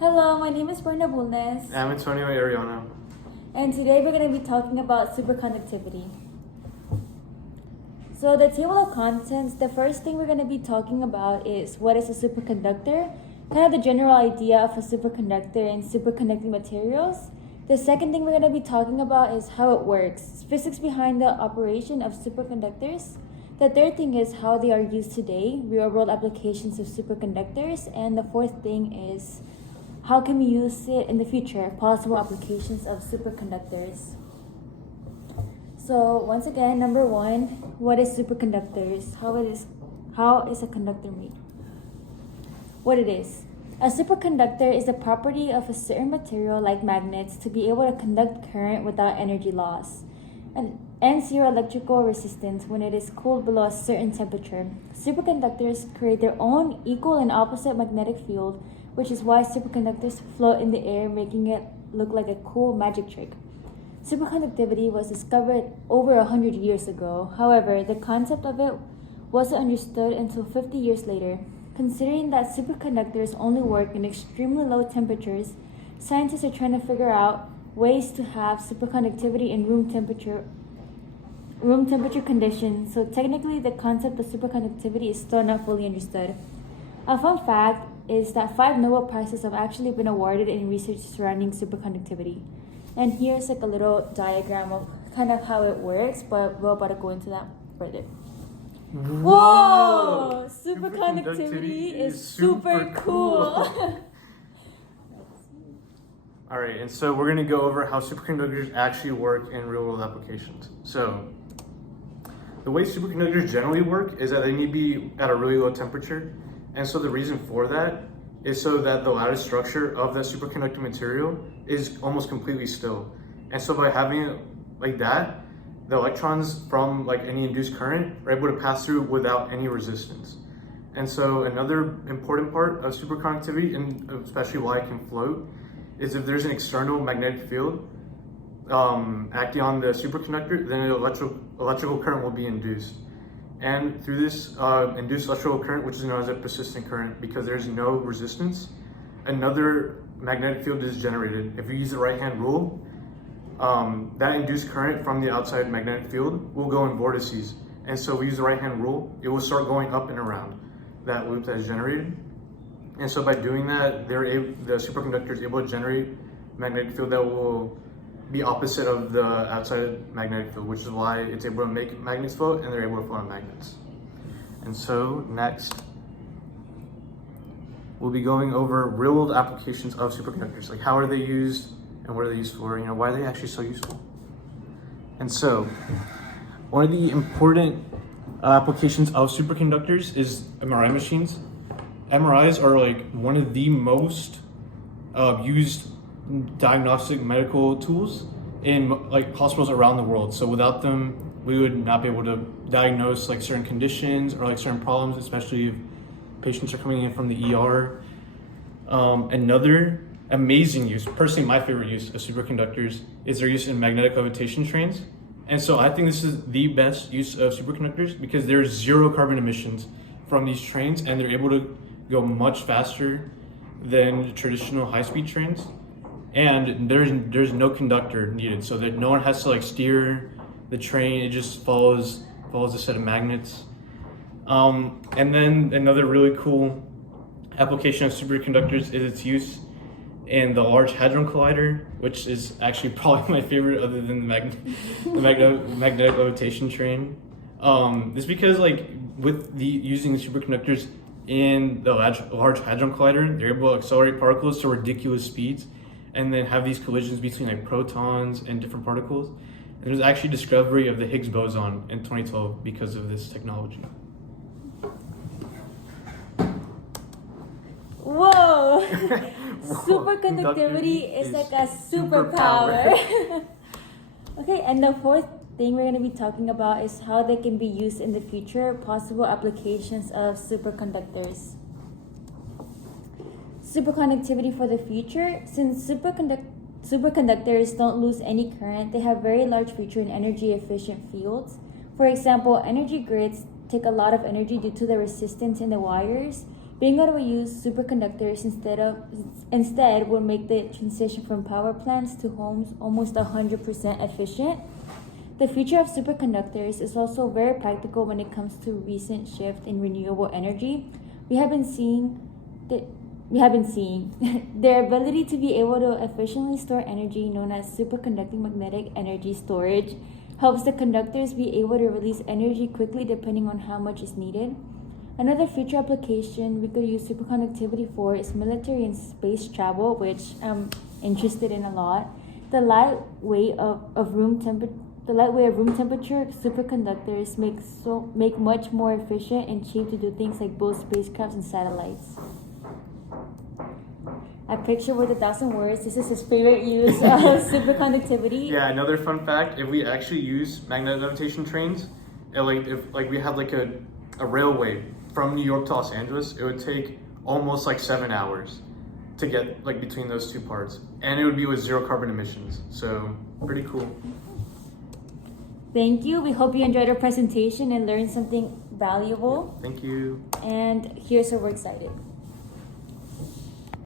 Hello, my name is Brenda Bulnes, I'm Antonio Ariano. and today we're going to be talking about superconductivity. So, the table of contents, the first thing we're going to be talking about is what is a superconductor, kind of the general idea of a superconductor and superconducting materials. The second thing we're going to be talking about is how it works, physics behind the operation of superconductors. The third thing is how they are used today, real world applications of superconductors. And the fourth thing is how can we use it in the future, possible applications of superconductors. So once again, number one, what is superconductors? How is a conductor made? What it is. A superconductor is the property of a certain material like magnets to be able to conduct current without energy loss and zero electrical resistance when it is cooled below a certain temperature. Superconductors create their own equal and opposite magnetic field, which is why superconductors float in the air, making it look like a cool magic trick. Superconductivity was discovered over 100 years ago. However, the concept of it wasn't understood until 50 years later. Considering that superconductors only work in extremely low temperatures, scientists are trying to figure out ways to have superconductivity in room temperature conditions. So technically, the concept of superconductivity is still not fully understood. A fun fact is that 5 Nobel Prizes have actually been awarded in research surrounding superconductivity. And here's like a little diagram of kind of how it works, but we're about to go into that further. Whoa! Superconductivity is super cool. All right, and so we're going to go over how superconductors actually work in real-world applications. So the way superconductors generally work is that they need to be at a really low temperature. And so the reason for that is so that the lattice structure of that superconducting material is almost completely still. And so by having it like that, the electrons from like any induced current are able to pass through without any resistance. And so another important part of superconductivity, and especially why it can float, is if there's an external magnetic field acting on the superconductor, then an electrical current will be induced. And through this induced electrical current, which is known as a persistent current, because there's no resistance, another magnetic field is generated. If you use the right-hand rule, that induced current from the outside magnetic field will go in vortices. And so we use the right-hand rule, it will start going up and around that loop that is generated. And so by doing that, the superconductor is able to generate magnetic field that will be opposite of the outside magnetic field, which is why it's able to make magnets float and they're able to float on magnets. And so next, we'll be going over real-world applications of superconductors, like how are they used and what are they used for, why are they actually so useful? And so one of the important applications of superconductors is MRI machines. MRIs are like one of the most used diagnostic medical tools in like hospitals around the world. So without them, we would not be able to diagnose like certain conditions or like certain problems, especially if patients are coming in from the ER. Another amazing use, personally my favorite use of superconductors, is their use in magnetic levitation trains. And so I think this is the best use of superconductors because there's zero carbon emissions from these trains and they're able to go much faster than traditional high-speed trains. And there's no conductor needed, so that no one has to like steer the train. It just follows a set of magnets. And then another really cool application of superconductors is its use in the Large Hadron Collider, which is actually probably my favorite other than the magnetic levitation train. It's because like with using the superconductors in the Large Hadron Collider, they're able to accelerate particles to ridiculous speeds and then have these collisions between like protons and different particles. And there's actually discovery of the Higgs boson in 2012 because of this technology. Whoa! Superconductivity is like a superpower. Okay, and the fourth thing we're going to be talking about is how they can be used in the future, possible applications of superconductors. Superconductivity for the future. Since superconductors don't lose any current, they have very large future and energy efficient fields. For example, energy grids take a lot of energy due to the resistance in the wires, Being able to use superconductors instead would make the transition from power plants to homes almost 100% efficient. The future of superconductors is also very practical when it comes to recent shift in renewable energy. We have been seeing their ability to be able to efficiently store energy, known as superconducting magnetic energy storage, helps the conductors be able to release energy quickly depending on how much is needed. Another future application we could use superconductivity for is military and space travel, which I'm interested in a lot. The light weight of room temperature superconductors make much more efficient and cheap to do things like build spacecrafts and satellites. A picture with 1,000 words. This is his favorite use of superconductivity. Yeah, another fun fact: if we actually use magnetic levitation trains, if we had like a railway from New York to Los Angeles, it would take almost like 7 hours to get like between those two parts, and it would be with 0 carbon emissions. So pretty cool. Thank you. We hope you enjoyed our presentation and learned something valuable. Thank you. And here's where we're excited.